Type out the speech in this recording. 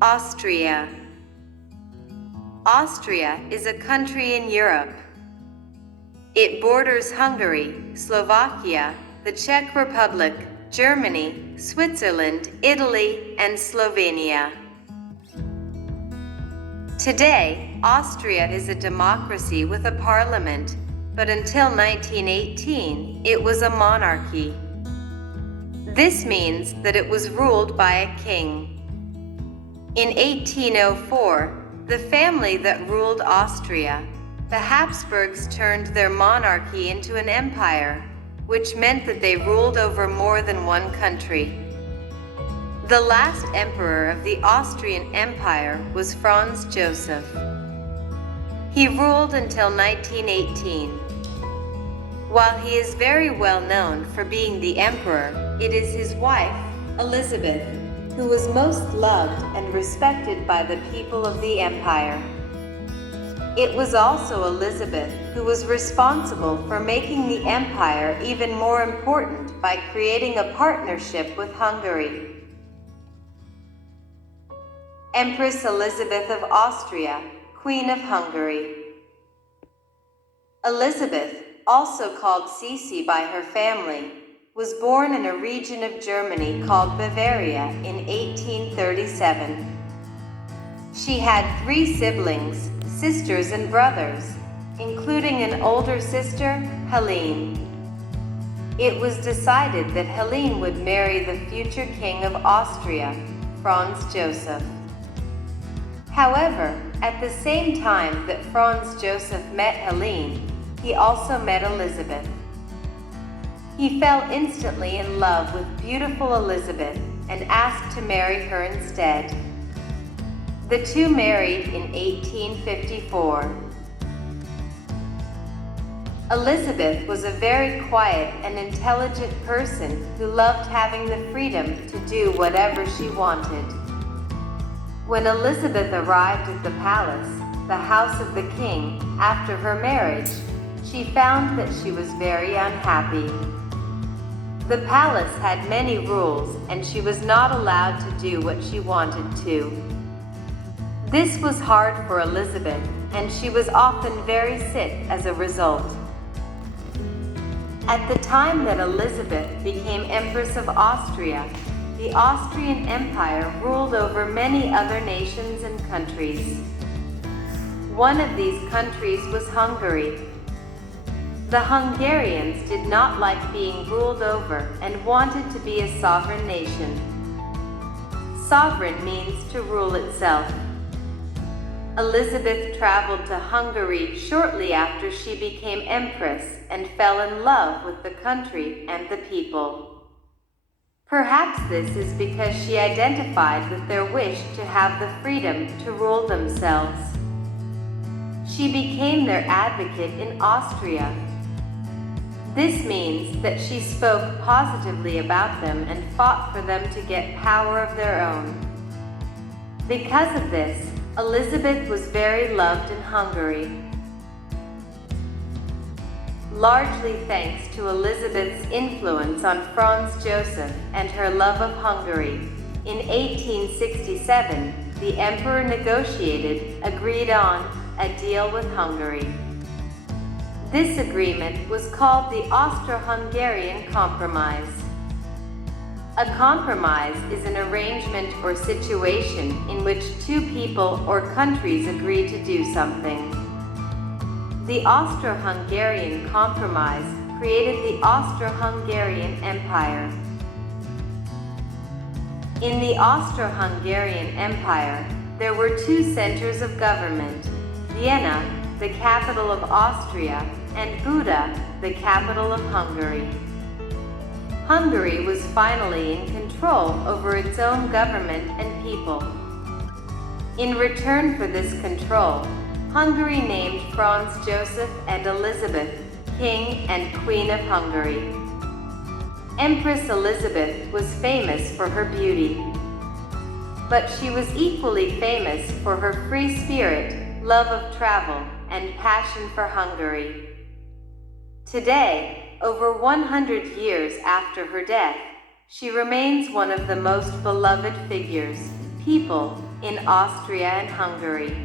Austria. Austria is a country in Europe. It borders Hungary, Slovakia, the Czech Republic, Germany, Switzerland, Italy, and Slovenia. Today, Austria is a democracy with a parliament, but until 1918, it was a monarchy. This means that it was ruled by a king. In 1804, the family that ruled Austria, the Habsburgs, turned their monarchy into an empire, which meant that they ruled over more than one country. The last emperor of the Austrian Empire was Franz Josef. He ruled until 1918. While he is very well known for being the emperor, it is his wife, Elisabeth, who was most loved and respected by the people of the empire. It was also Elisabeth who was responsible for making the empire even more important by creating a partnership with Hungary. Empress Elisabeth of Austria, Queen of Hungary. Elisabeth, also called Sisi by her family, was born in a region of Germany called Bavaria in 1837. She had 3 siblings, sisters and brothers, including an older sister, Helene. It was decided that Helene would marry the future king of Austria, Franz Josef. However, at the same time that Franz Josef met Helene, he also met Elisabeth. He fell instantly in love with beautiful Elisabeth and asked to marry her instead. The two married in 1854. Elisabeth was a very quiet and intelligent person who loved having the freedom to do whatever she wanted. When Elisabeth arrived at the palace, the house of the king, after her marriage, she found that she was very unhappy. The palace had many rules, and she was not allowed to do what she wanted to. This was hard for Elisabeth, and she was often very sick as a result. At the time that Elisabeth became Empress of Austria, the Austrian Empire ruled over many other nations and countries. One of these countries was Hungary. The Hungarians did not like being ruled over and wanted to be a sovereign nation. Sovereign means to rule itself. Elisabeth traveled to Hungary shortly after she became Empress and fell in love with the country and the people. Perhaps this is because she identified with their wish to have the freedom to rule themselves. She became their advocate in Austria. This means that she spoke positively about them and fought for them to get power of their own. Because of this, Elisabeth was very loved in Hungary. Largely thanks to Elisabeth's influence on Franz Josef and her love of Hungary, in 1867, the emperor agreed on a deal with Hungary. This agreement was called the Austro-Hungarian Compromise. A compromise is an arrangement or situation in which two people or countries agree to do something. The Austro-Hungarian Compromise created the Austro-Hungarian Empire. In the Austro-Hungarian Empire, there were 2 centers of government: Vienna, the capital of Austria, and Buda, the capital of Hungary. Hungary was finally in control over its own government and people. In return for this control, Hungary named Franz Josef and Elisabeth King and Queen of Hungary. Empress Elisabeth was famous for her beauty, but she was equally famous for her free spirit, love of travel, and passion for Hungary. Today, over 100 years after her death, she remains one of the most beloved figures, people, in Austria and Hungary.